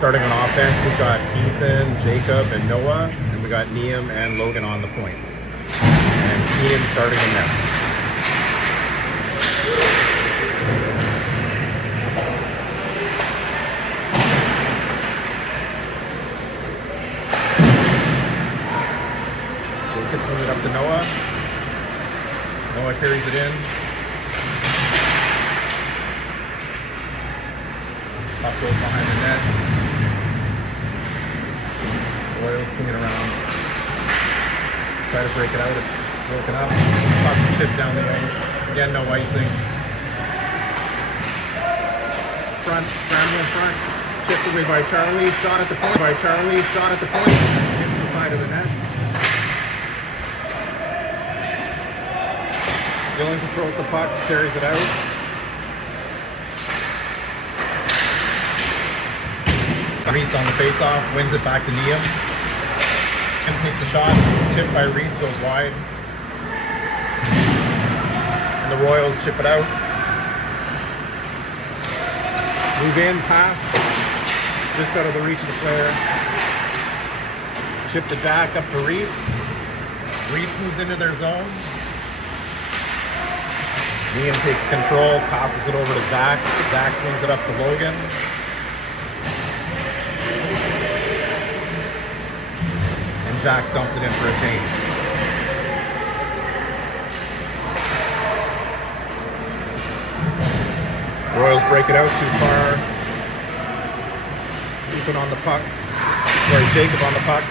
Starting on offense, we've got Ethan, Jacob, and Noah, and we got Liam and Logan on the point. And Keenan starting in nets. Jacob swings it up to Noah. Noah carries it in. Puck goes behind the net. Royals swinging around. Try to break it out. It's broken up. Puck's chipped down the ice. Again, no icing. Front, scramble in front. Chipped away by Charlie. Shot at the point by Charlie. Shot at the point. Hits the side of the net. Dylan controls the puck. Carries it out. Reese on the face-off, wins it back to Liam. Liam takes a shot, tipped by Reese, goes wide. And the Royals chip it out. Move in, pass, just out of the reach of the player. Chipped it back up to Reese. Reese moves into their zone. Liam takes control, passes it over to Zach. Zach swings it up to Logan. Jack dumps it in for a change. Royals break it out too far. Ethan on the puck. Sorry, Jacob on the puck.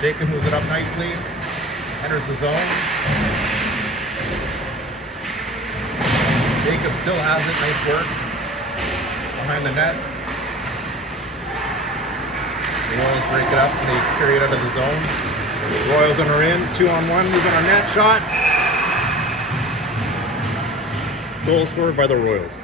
Jacob moves it up nicely. Enters the zone. Jacob still has it. Nice work. Behind the net. The Royals break it up and they carry it out of the zone. Royals are in, 2-on-1, moving on net, shot. Goal scored by the Royals.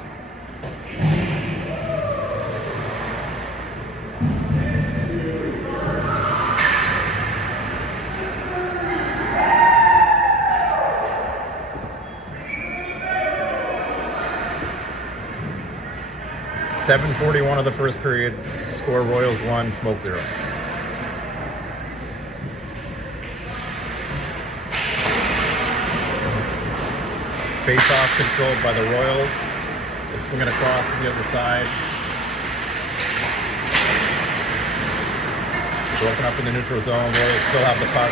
.741 of the first period. Score Royals 1, Smoke 0. Face-off controlled by the Royals. They swing it across to the other side. Broken up in the neutral zone. Royals still have the puck.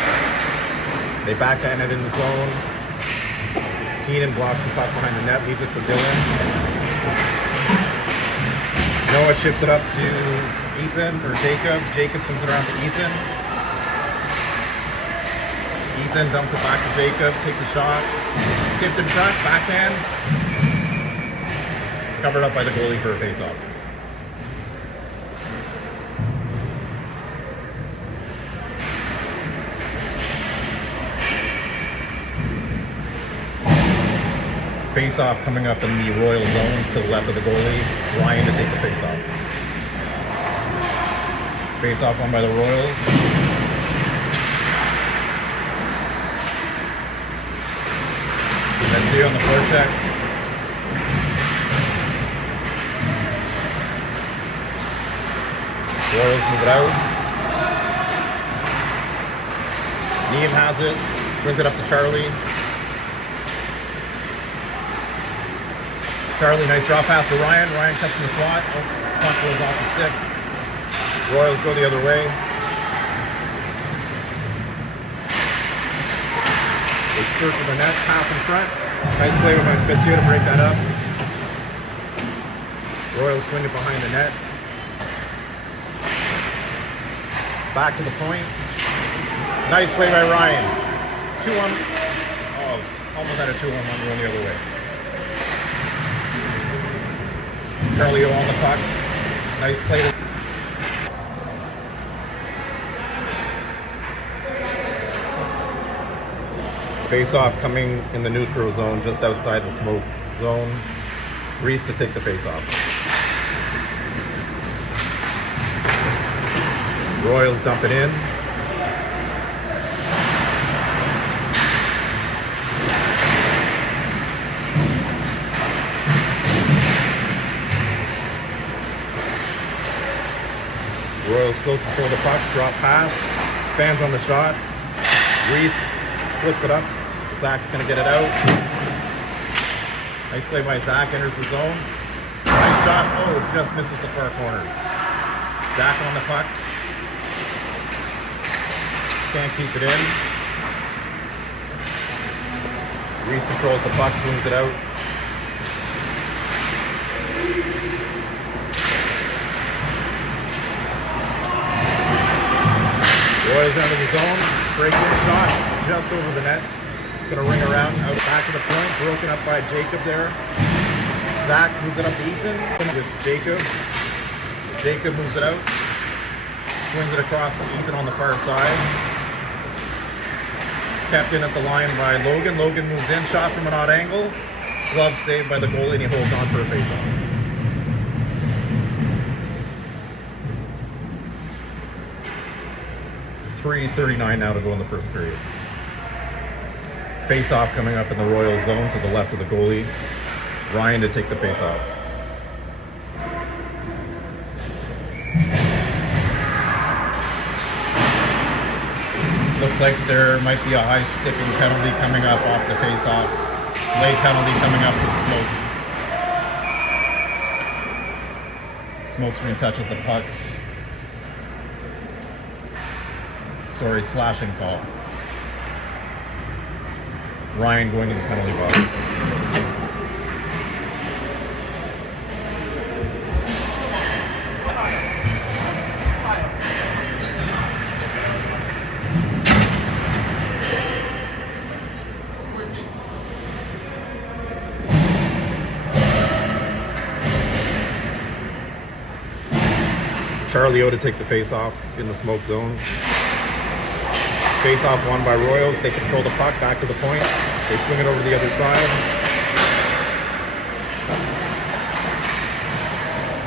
They backhand it in the zone. Keenan blocks the puck behind the net, leaves it for Dylan. Noah chips it up to Ethan or Jacob. Jacob swings it around to Ethan. Ethan dumps it back to Jacob, takes a shot. Tipped in front, backhand. Covered up by the goalie for a face-off. Face-off coming up in the Royal zone to the left of the goalie. Ryan to take the face-off. Face-off won by the Royals. Let's see on the forecheck. Royals move it out. Liam has it. Swings it up to Charlie. Charlie, nice drop pass to Ryan. Ryan cuts in the slot. Oh, puck goes off the stick. Royals go the other way. They circle the net, pass in front. Nice play by Betsia to break that up. Royals swing it behind the net. Back to the point. Nice play by Ryan. 2-1. Oh, almost had a 2-1-1 going the other way. Charlie on the puck. Nice play. Face-off coming in the neutral zone, just outside the smoke zone. Reese to take the face-off. Royals dump it in. Royals still control the puck, drop pass, fans on the shot. Reese flips it up. Zach's gonna get it out. Nice play by Zach, enters the zone. Nice shot, oh, just misses the far corner. Zach on the puck. Can't keep it in. Reese controls the puck, swings it out. Royals into the zone, break in shot, just over the net. It's gonna ring around, out back of the point, broken up by Jacob there. Zach moves it up to Ethan with Jacob. Jacob moves it out, swings it across to Ethan on the far side. Kept in at the line by Logan. Logan moves in, shot from an odd angle. Glove saved by the goalie, and he holds on for a face-off. .339 now to go in the first period. Face-off coming up in the Royal zone to the left of the goalie. Ryan to take the face-off. Looks like there might be a high sticking penalty coming up off the face-off. Late penalty coming up to Smoke. Smokescreen touches the puck. Sorry, slashing call. Ryan going to the penalty box. Charlie O to take the face-off in the smoke zone. Face-off won by Royals. They control the puck back to the point. They swing it over the other side.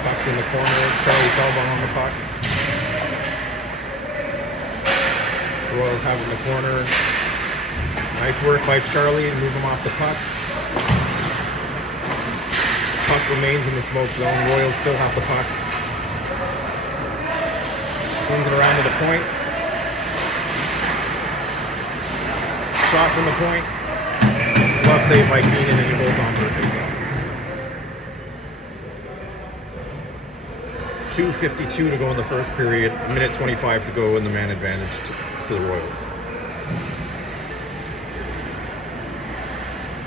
Puck's in the corner. Charlie Feldbaum on the puck. Royals have it in the corner. Nice work by Charlie to move him off the puck. Puck remains in the smoke zone. Royals still have the puck. Swings it around to the point. Shot from the point. Glove saved by Keenan, and he holds on for a faceoff. 2:52 to go in the first period. Minute 25 to go in the man advantage to the Royals.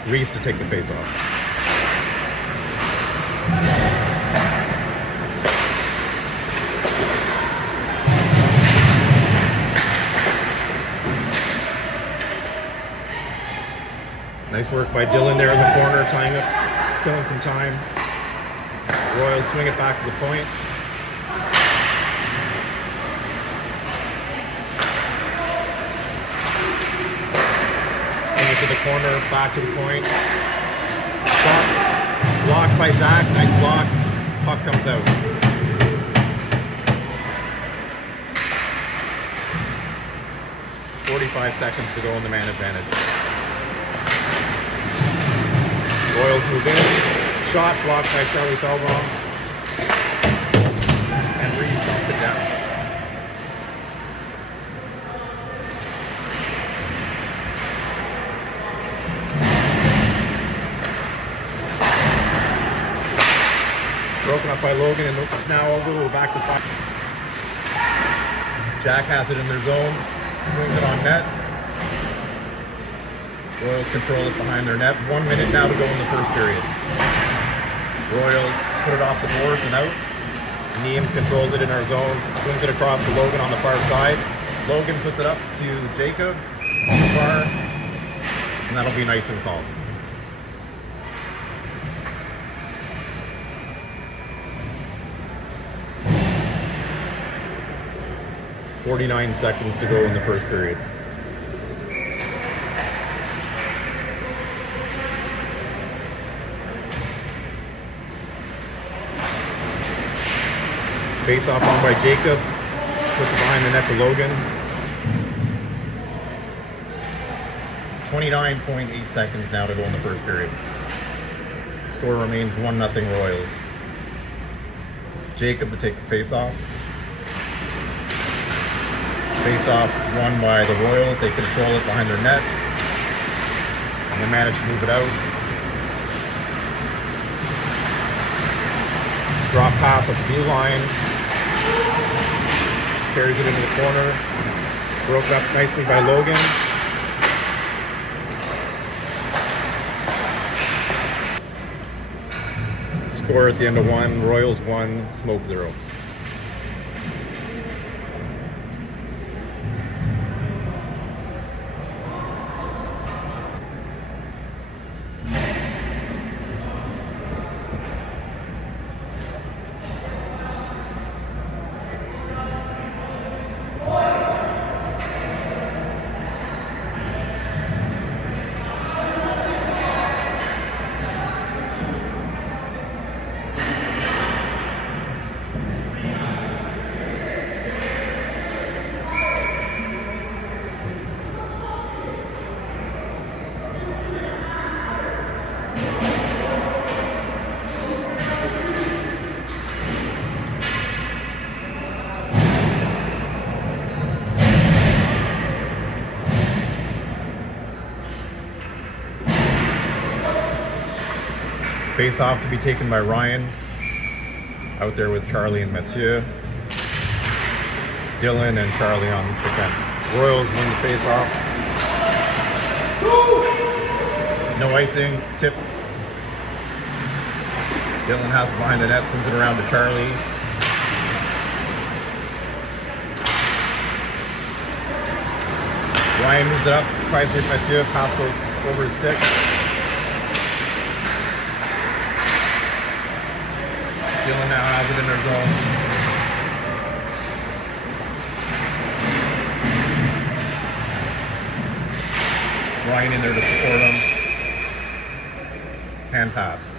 Reese to take the faceoff. Nice work by Dylan there in the corner, tying up, killing some time. Royals swing it back to the point. Swing it to the corner, back to the point. Shot, blocked by Zach, nice block. Puck comes out. .45 seconds to go in the man advantage. Royals move in. Shot blocked by Charlie Feldbaum. And Reese dumps it down. Broken up by Logan, and it's now over. We're back to 5. Jack has it in their zone. Swings it on net. Royals control it behind their net. 1 minute now to go in the first period. Royals put it off the boards and out. Neem controls it in our zone. Swings it across to Logan on the far side. Logan puts it up to Jacob on the far. And that'll be nice and called. .49 seconds to go in the first period. Face off on by Jacob. Puts it behind the net to Logan. 29.8 seconds now to go in the first period. Score remains 1-0 Royals. Jacob to take the face off. Face off won by the Royals. They control it behind their net. And they manage to move it out. Drop pass at the blue line. Carries it into the corner. Broken up nicely by Logan. Score at the end of 1. Royals 1, Smoke 0. Face off to be taken by Ryan. Out there with Charlie and Mathieu. Dylan and Charlie on defense. Royals win the face off. No icing, tipped. Dylan has it behind the net, swings it around to Charlie. Ryan moves it up, tries to hit Mathieu, pass goes over his stick. Dylan now has it in their zone. Ryan in there to support him. Hand pass.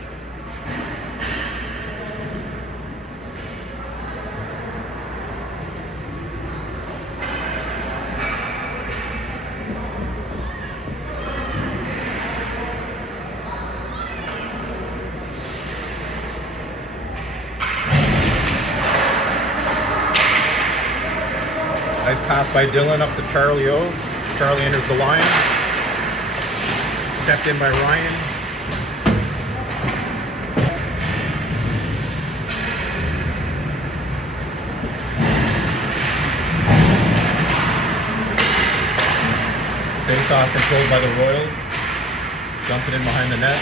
Nice pass by Dylan up to Charlie O. Charlie enters the line. Kept in by Ryan. Face off controlled by the Royals. Dumps it in behind the net.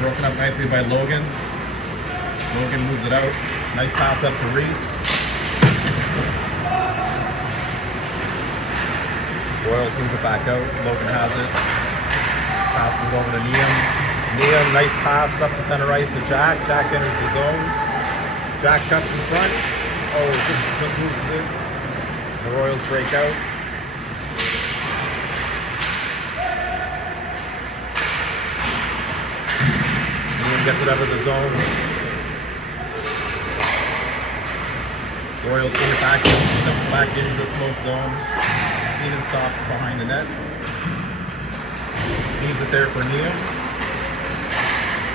Broken up nicely by Logan. Logan moves it out. Nice pass up to Reese. Royals move it back out. Logan has it. Passes it over to Liam. Liam, nice pass up to center ice to Jack. Jack enters the zone. Jack cuts in front. Oh, just loses it. The Royals break out. Liam gets it out of the zone. Royals swing it back into the smoke zone. Keenan stops behind the net. Leaves it there for Liam.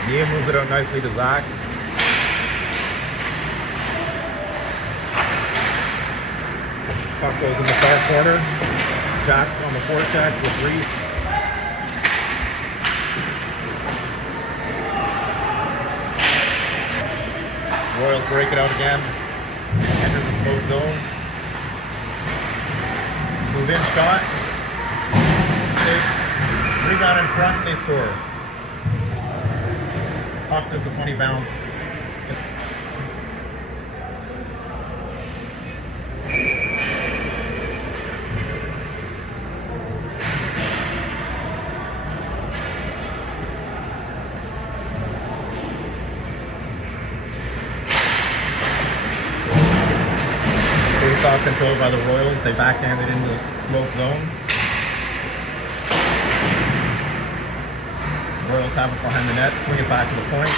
Liam moves it out nicely to Zach. Puck goes in the far corner. Jack on the forecheck with Reese. Royals break it out again. Enter the smoke zone. Move in, shot. Save. Rebound in front, and they score. Puck took a funny bounce. Face-off controlled by the Royals. They backhanded into the smoke zone. Royals have it behind the net. Swing it back to the point.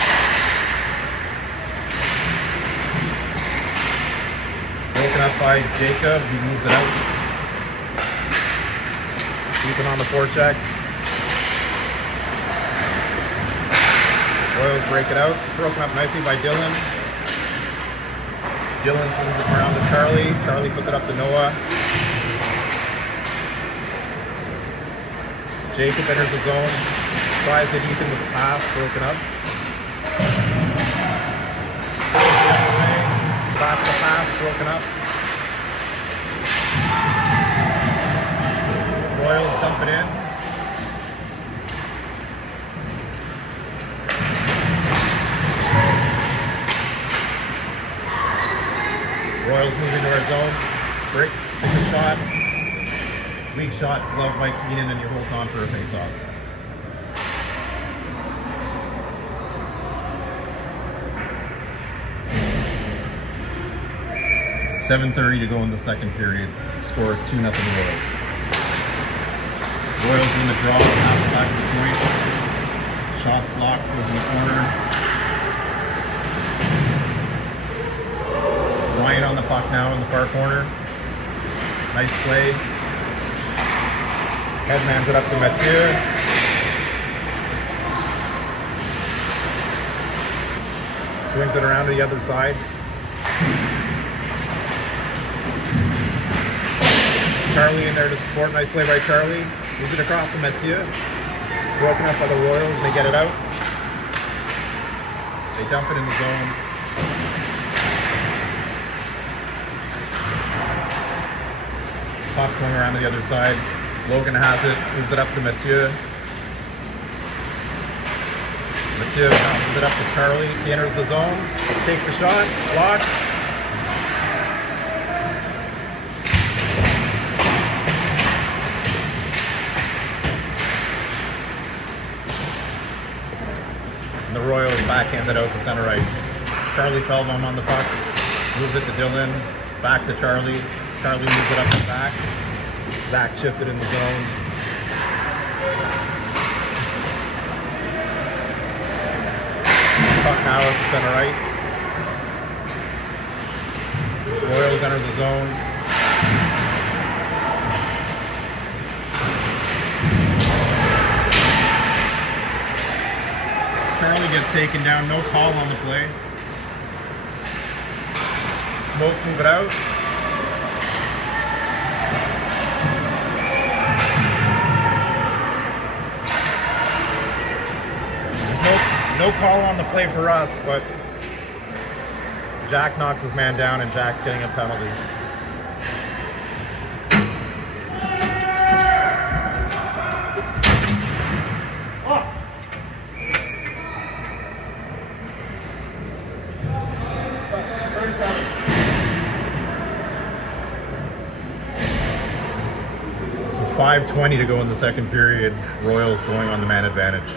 Broken up by Jacob. He moves it out. Ethan on the forecheck. Royals break it out. Broken up nicely by Dylan. Dylan swings it around to Charlie. Charlie puts it up to Noah. Jacob enters the zone. Tries to Ethan with the pass, broken up. Back to the pass, broken up. Royals dump it in. Royals move into our zone. Brick takes a shot. Weak shot, glove by Keenan, and he holds on for a face-off. .7:30 to go in the second period. Score 2-0 Royals. Royals win the draw, pass it back to the point. Shots blocked, goes in the corner. Ryan on the puck now in the far corner. Nice play. Headmans it up to Mathieu. Swings it around to the other side. Charlie in there to support. Nice play by Charlie. Moves it across to Mathieu. Broken up by the Royals and they get it out. They dump it in the zone. Puck swung around to the other side. Logan has it, moves it up to Mathieu. Mathieu passes it up to Charlie. He enters the zone, takes the shot, blocked. And the Royals backhand it out to center ice. Charlie Feldbaum on the puck, moves it to Dylan, back to Charlie. Charlie moves it up to Zach. Zach chips it in the zone. Puck now at the center ice. Royals enter the zone. Charlie gets taken down, no call on the play. Smoke move it out. No call on the play for us, but Jack knocks his man down and Jack's getting a penalty. So 5:20 to go in the second period. Royals going on the man advantage.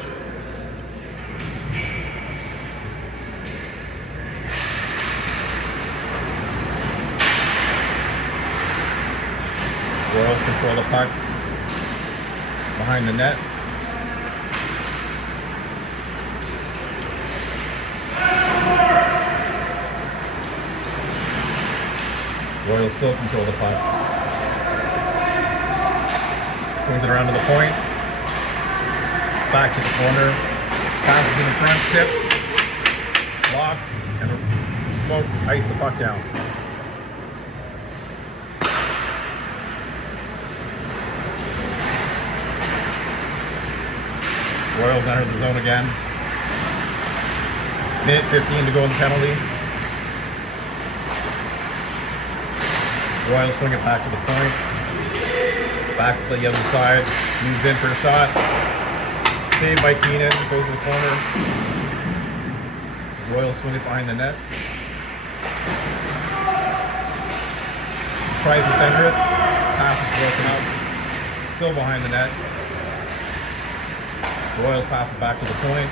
Royals control the puck behind the net. Royals still control the puck. Swings it around to the point. Back to the corner. Passes in front, tipped, blocked, and Smoke iced the puck down. Royals enter the zone again. Minute 15 to go in the penalty. Royals swing it back to the point. Back to the other side. Moves in for a shot. Saved by Keenan. Goes to the corner. Royals swing it behind the net. Tries to center it. Pass is broken up. Still behind the net. Royals pass it back to the point.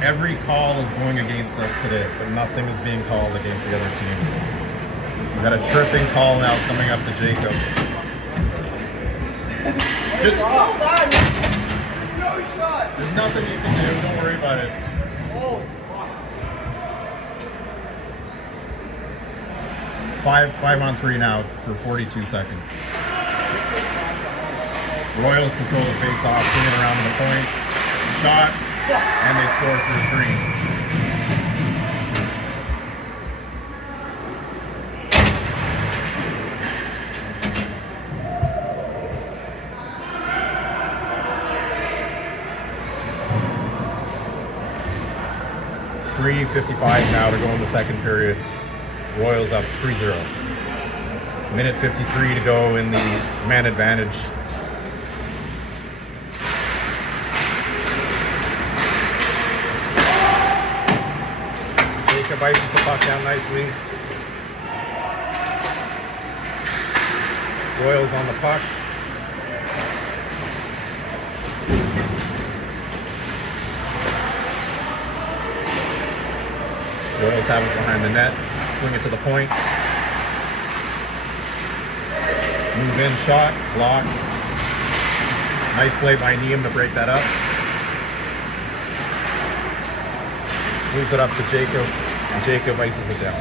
Every call is going against us today, but nothing is being called against the other team. We got a tripping call now coming up to Jacob. Good call. There's no shot. There's nothing you can do. Don't worry about it. Oh, fuck. Five on three now for 42 seconds. Royals control the face-off, swing it around to the point. Shot, and they score through the screen. .355 now to go in the second period. Royals up 3-0. Minute 53 to go in the man advantage. Jacob ices the puck down nicely. Royals on the puck. Royals have it behind the net. Swing it to the point. Move in, shot, blocked. Nice play by Neem to break that up. Moves it up to Jacob, and Jacob ices it down.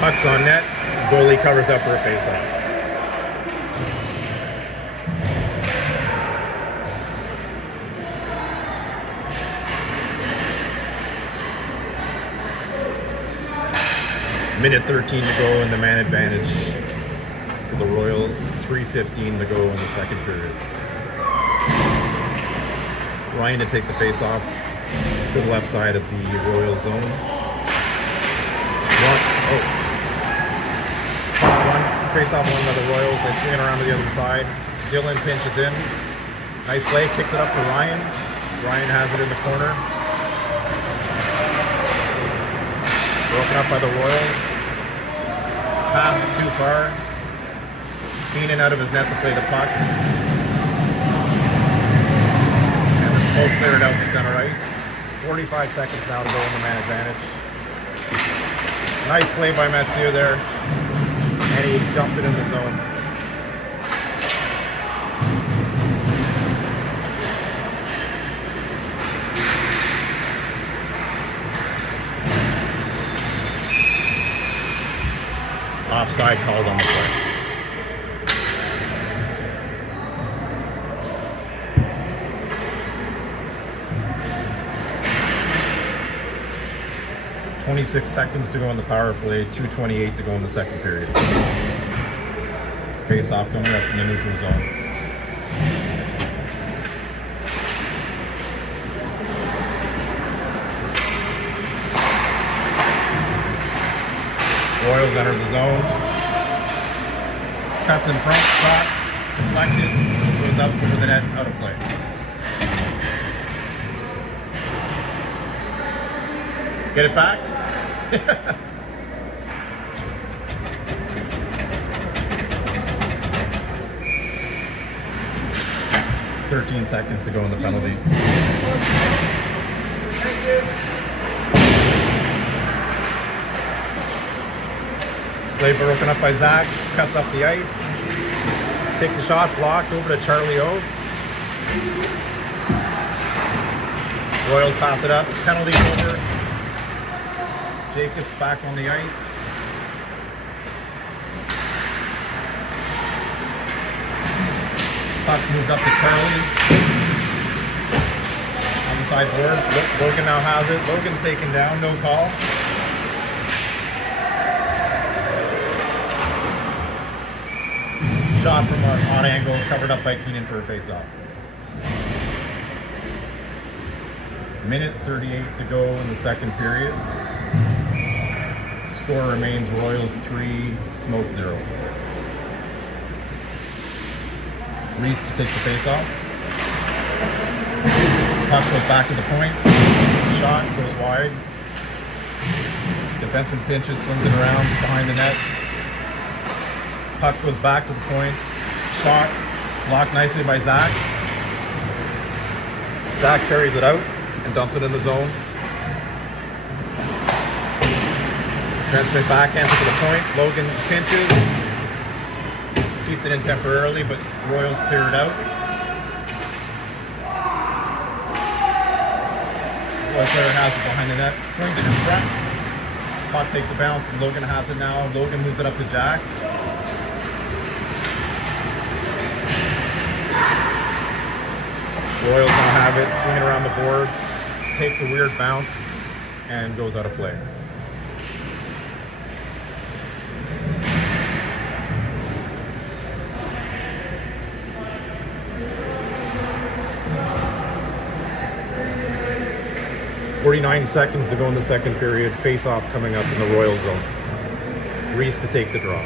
Puck's on net. Goalie covers up for a face-off. Minute 13 to go in the man advantage for the Royals. 3:15 to go in the second period. Ryan to take the face-off to the left side of the Royals zone. One face-off won by the Royals. They swing it around to the other side. Dylan pinches in. Nice play. Kicks it up to Ryan. Ryan has it in the corner. Broken up by the Royals. Pass too far. Keenan out of his net to play the puck. And the smoke cleared out to center ice. 45 seconds now to go in the man advantage. Nice play by Mathieu there. And he dumps it in the zone. Offside called on the play. .26 seconds to go in the power play, 2:28 to go in the second period. Face-off coming up in the neutral zone. Royals enter the zone. Cuts in front, shot, deflected, goes up over the net, out of play. Get it back? 13 seconds to go in the penalty. Thank you. Play broken up by Zach, cuts up the ice, takes a shot, blocked over to Charlie O. Royals pass it up, penalty over. Jacobs back on the ice. Puck's moved up to Charlie. On the side boards, Logan now has it. Logan's taken down, no call. Shot from an odd angle, covered up by Keenan for a face-off. Minute 38 to go in the second period. Score remains Royals 3, Smoke 0. Reese to take the face-off. Puck goes back to the point. Shot goes wide. Defenseman pinches, swings it around behind the net. Puck goes back to the point. Shot blocked nicely by Zach. Zach carries it out and dumps it in the zone. Defenseman backhands it to the point. Logan pinches. Keeps it in temporarily, but Royals clear it out. Royal player has it behind the net. Swings it in front. Puck takes a bounce, and Logan has it now. Logan moves it up to Jack. Royals now have it, swinging around the boards, takes a weird bounce, and goes out of play. .49 seconds to go in the second period. Face-off coming up in the Royal zone. Reese to take the draw.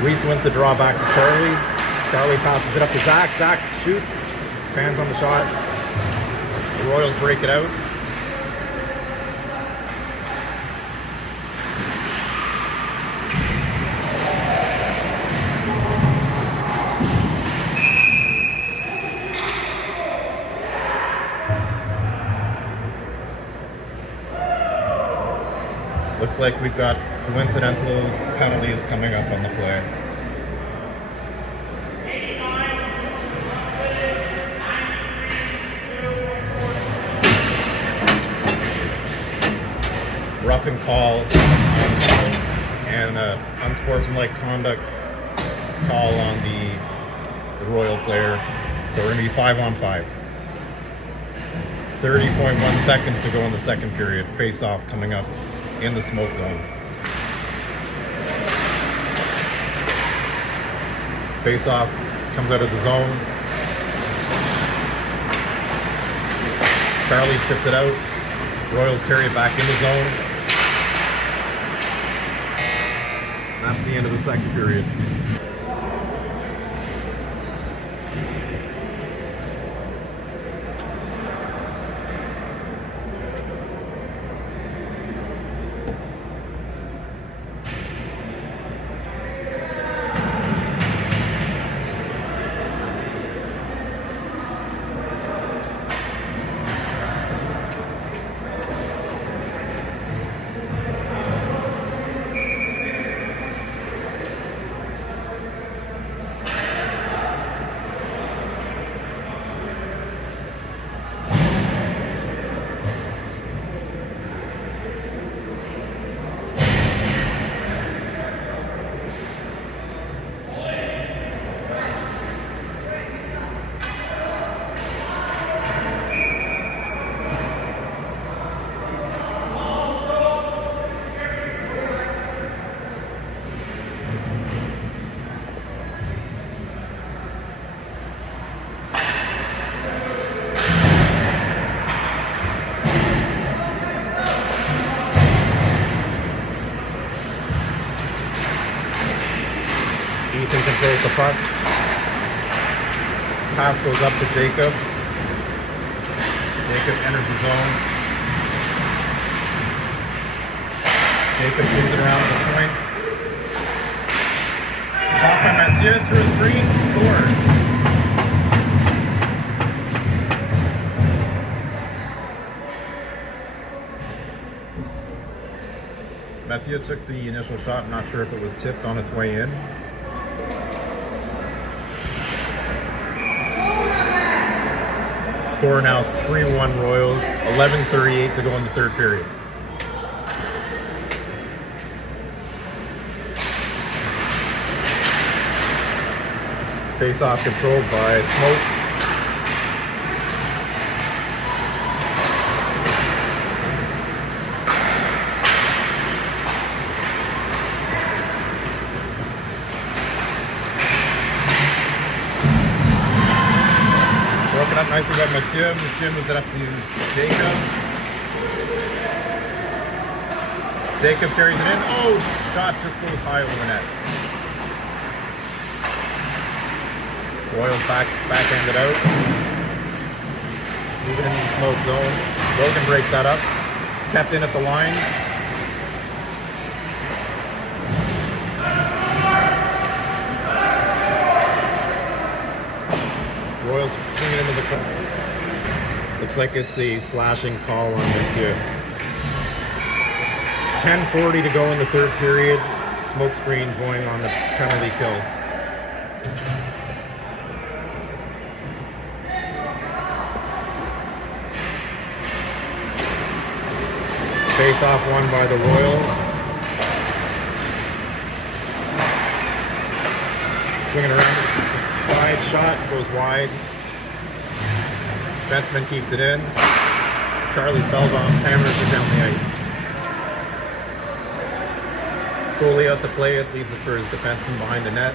Reese wins the draw back to Charlie. Charlie passes it up to Zach. Zach shoots. Fans on the shot. The Royals break it out. Looks like we've got coincidental penalties coming up on the play. Roughing call on Smoke and unsportsmanlike conduct call on the Royal player. So we're going to be 5-on-5. 30.1 seconds to go in the second period. Face-off coming up in the Smoke zone. Face-off comes out of the zone. Charlie chips it out. Royals carry it back in the zone. That's the end of the second period. Ethan controls the puck. Pass goes up to Jacob. Jacob enters the zone. Jacob swings it around the point. Shot by Mathieu through a screen. Scores. Mathieu took the initial shot. Not sure if it was tipped on its way in. Score now 3-1 Royals, 11:38 to go in the third period. Face-off controlled by Smoke. Broken up nicely by Mathieu. Mathieu moves it up to Jacob. Jacob carries it in. Oh, shot just goes high over the net. Royals backhanded out. Moving into the Smoke zone. Logan breaks that up. Kept in at the line. Royals swinging into the corner. Looks like it's a slashing call on Mathieu. 10:40 to go in the third period. Smoke screen going on the penalty kill. Face off won by the Royals. Swinging around the side, shot goes wide. Defenseman keeps it in. Charlie Feldbaum hammers it down the ice. Goalie out to play it, leaves it for his defenseman behind the net.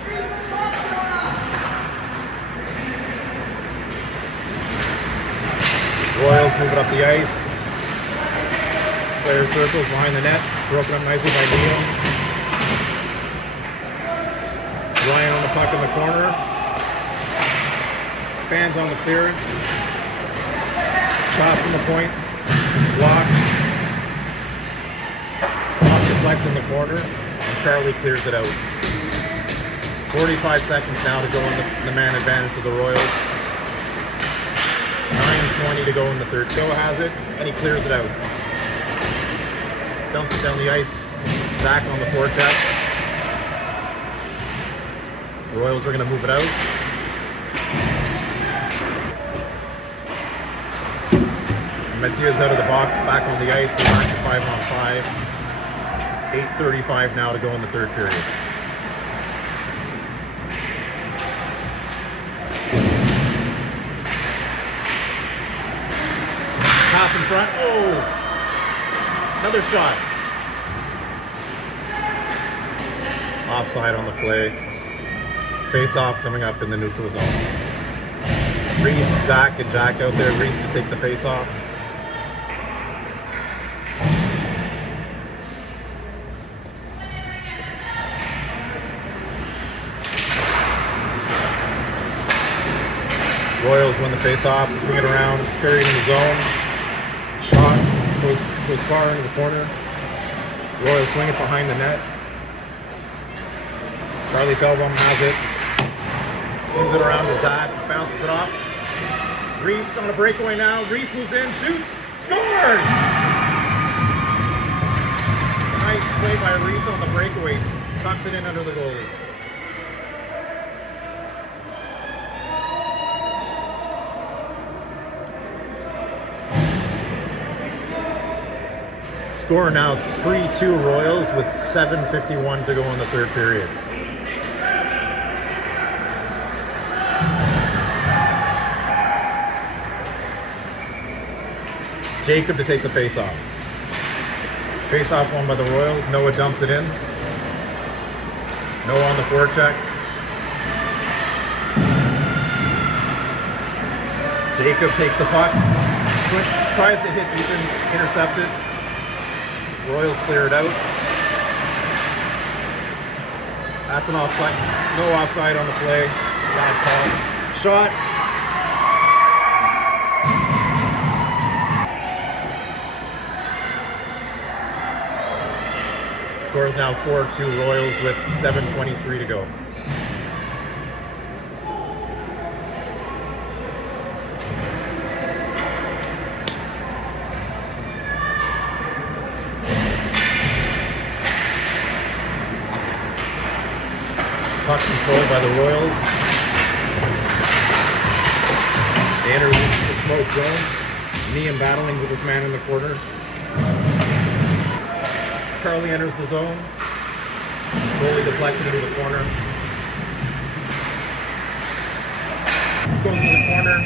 Royals move it up the ice. Player circles behind the net, broken up nicely by Neal. Ryan on the puck in the corner. Fans on the clearance. Shots from the point. Blocked. Puck deflects in the corner. And Charlie clears it out. 45 seconds now to go in the man advantage to the Royals. 9:20 to go in the third. Joe has it, and he clears it out. Dumps it down the ice. Zach on the forecheck. The Royals are going to move it out. Matias out of the box, back on the ice. We're back to 5-on-5. 8:35 now to go in the third period. Pass in front. Oh! Another shot. Offside on the play. Face-off coming up in the neutral zone. Reese, Zach, and Jack out there. Reese to take the face-off. Royals win the face-off, swing it around, carry it in the zone. Shot goes far into the corner. Royals swing it behind the net. Charlie Feldbaum has it. Swings it around to Zach, bounces it off. Reese on a breakaway now. Reese moves in, shoots, scores! Nice play by Reese on the breakaway. Tucks it in under the goalie. Score now 3-2 Royals with 7:51 to go in the third period. Jacob to take the face-off. Face-off won by the Royals. Noah dumps it in. Noah on the forecheck. Jacob takes the puck. Switch, tries to hit Ethan, intercepted. Royals clear it out. That's an offside. No offside on the play. Bad call. Shot. Score is now 4-2 Royals with 7:23 to go. Puck controlled by the Royals. They enter the smoke zone. Neam battling with his man in the corner. Charlie enters the zone. Goalie deflects it into the corner. Goes into the corner.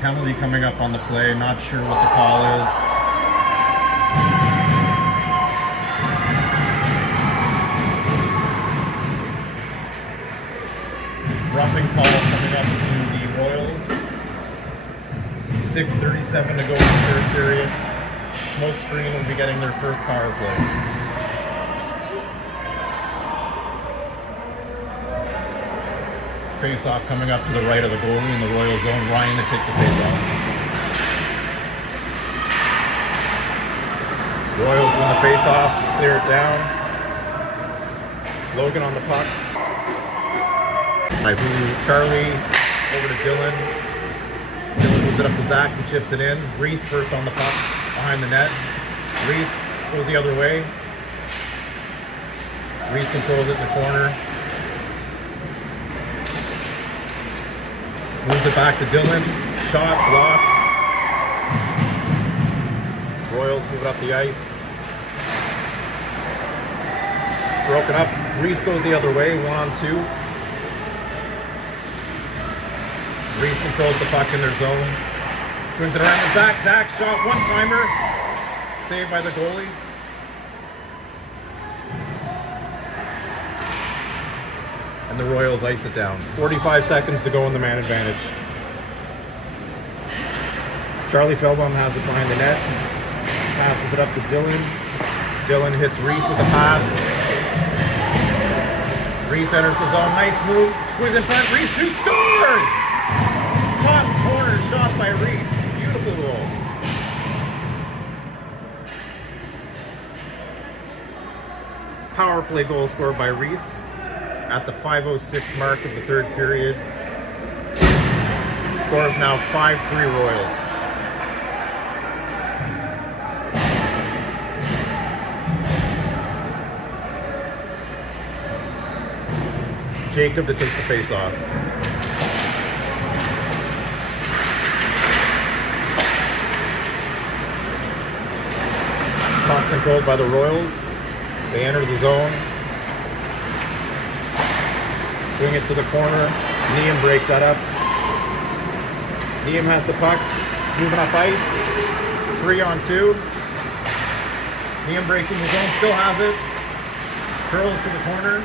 Penalty coming up on the play. Not sure what the call is. Roughing call coming up to the Royals. 6:37 to go in the third period. Smoke Screen will be getting their first power play. Face-off coming up to the right of the goalie in the Royal zone. Ryan to take the face-off. Royals win the face-off, clear it down. Logan on the puck. Charlie over to Dylan. Dylan moves it up to Zach, he chips it in. Reese first on the puck, behind the net. Reese goes the other way. Reese controls it in the corner. Moves it back to Dylan. Shot blocked. Royals move it up the ice. Broken up. Reese goes the other way, 1-on-2. Reese controls the puck in their zone. Swings it around to Zach. Zach shot, one-timer. Saved by the goalie. And the Royals ice it down. 45 seconds to go in the man advantage. Charlie Feldbaum has it behind the net. Passes it up to Dylan. Dylan hits Reese with a pass. Reese enters the zone. Nice move. Swings in front. Reese shoots. Scores! Top corner shot by Reese. Beautiful goal. Power play goal scored by Reese at the 5:06 mark of the third period. Score is now 5-3 Royals. Jacob to take the face-off. Puck controlled by the Royals. They enter the zone. Swing it to the corner. Neum breaks that up. Neum has the puck. Moving up ice. 3-on-2. Neum breaks in the zone. Still has it. Curls to the corner.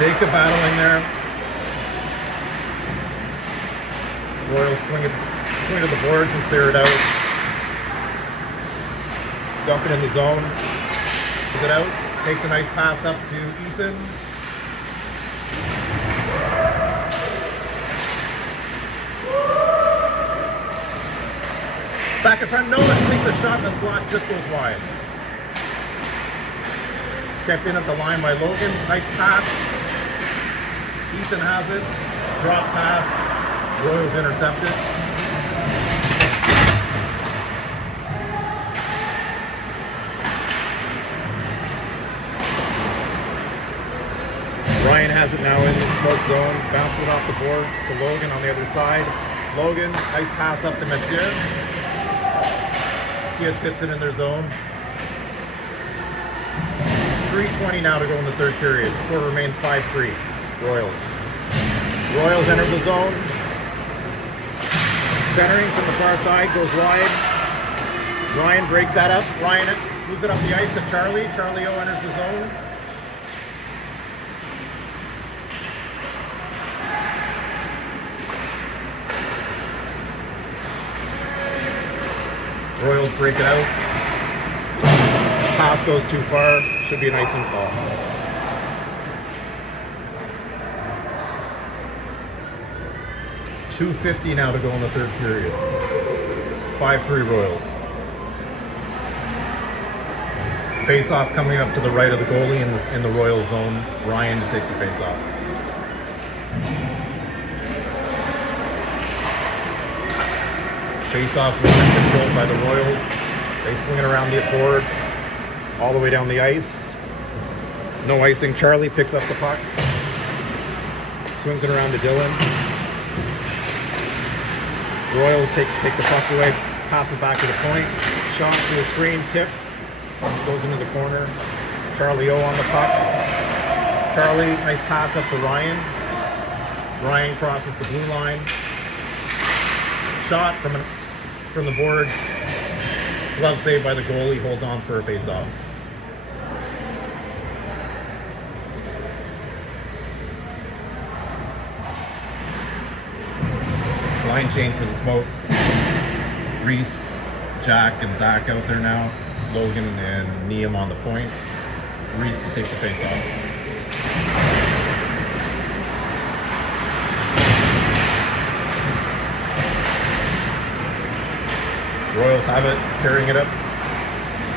Jacob battling there. Royals swing to the boards and clear it out. Dump it in the zone. Is it out? Takes a nice pass up to Ethan. Back in front. No, I think the shot in the slot just goes wide. Kept in at the line by Logan. Nice pass. Ethan has it. Drop pass. Royals intercepted. Ryan has it now in the smoke zone. Bounces it off the boards to Logan on the other side. Logan, nice pass up to Mathieu. Mathieu tips it in their zone. 3:20 now to go in the third period. Score remains 5-3. Royals. Royals enter the zone. Centering from the far side, goes wide. Ryan breaks that up. Ryan moves it up the ice to Charlie. Charlie O enters the zone. Royals break it out. Pass goes too far. Should be an icing call. .250 now to go in the third period. 5-3 Royals. Face-off coming up to the right of the goalie in the Royal zone. Ryan to take the face-off. Face-off controlled by the Royals. They swing it around the boards all the way down the ice. No icing. Charlie picks up the puck. Swings it around to Dylan. Royals take the puck away, pass it back to the point. Shot to the screen, tipped, goes into the corner. Charlie O on the puck. Charlie, nice pass up to Ryan. Ryan crosses the blue line. Shot from the boards. Glove saved by the goalie, holds on for a face-off. Line change for the smoke. Reese, Jack, and Zach out there now. Logan and Neum on the point. Reese to take the face-off. Royals have it, carrying it up.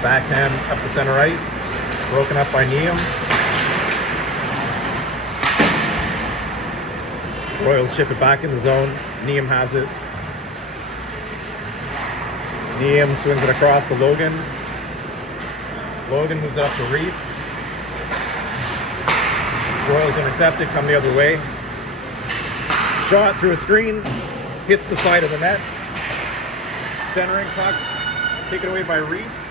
Backhand up to center ice. Broken up by Neum. Royals chip it back in the zone. Neum has it. Liam swings it across to Logan. Logan moves it up to Reese. Royals intercepted, come the other way. Shot through a screen, hits the side of the net. Centering puck, taken away by Reese.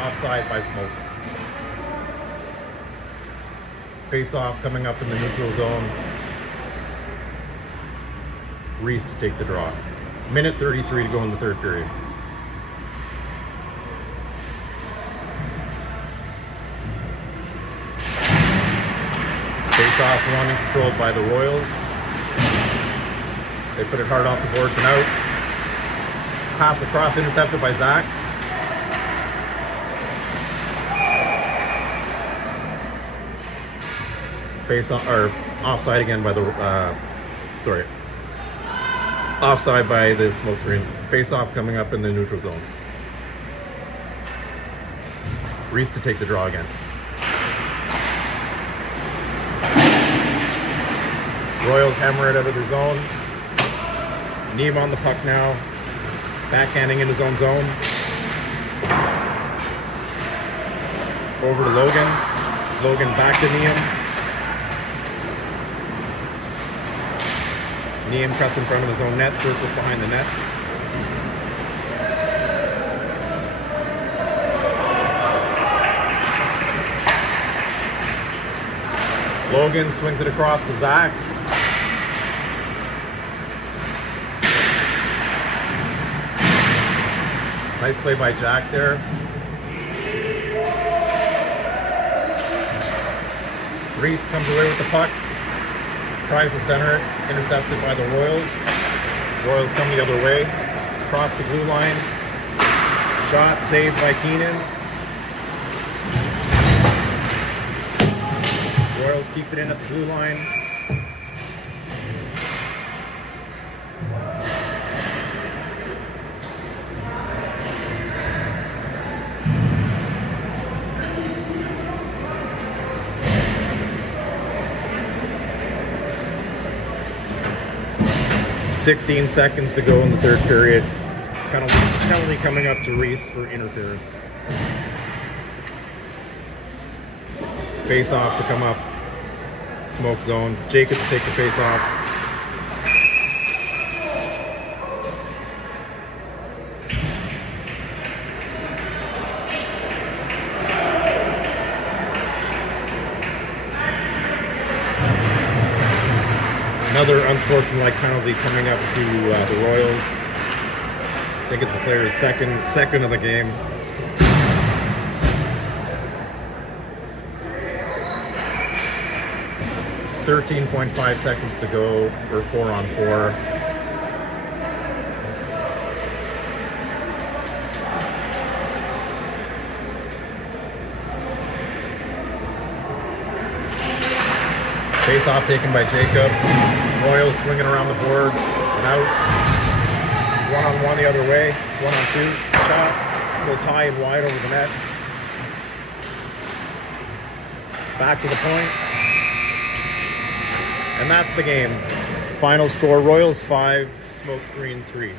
Offside by Smoke. Face-off coming up in the neutral zone. Reese to take the draw. Minute 33 to go in the third period. Face-off won and controlled by the Royals. They put it hard off the boards and out. Pass across, intercepted by Zach. Face-off, or offside again by the, offside by the Smoke screen. Face-off coming up in the neutral zone. Reese to take the draw again. Royals hammer it out of their zone. Neem on the puck now. Backhanding in his own zone. Over to Logan. Logan back to Neem. Neem cuts in front of his own net, circles behind the net. Logan swings it across to Zach. Nice play by Jack there. Reese comes away with the puck. Tries to center it, intercepted by the Royals. Royals come the other way, across the blue line. Shot saved by Keenan. Royals keep it in at the blue line. .16 seconds to go in the third period. Penalty coming up to Reese for interference. Face off to come up. Smoke zone. Jacob to take the face off. Another unsportsmanlike penalty coming up to the Royals. I think it's the player's second of the game. .5 seconds to go. We're 4-on-4. Face off taken by Jacob. Royals swinging around the boards and out. 1-on-1 the other way. 1-on-2. Shot goes high and wide over the net. Back to the point. And that's the game. Final score, Royals 5, Smoke Screen 3.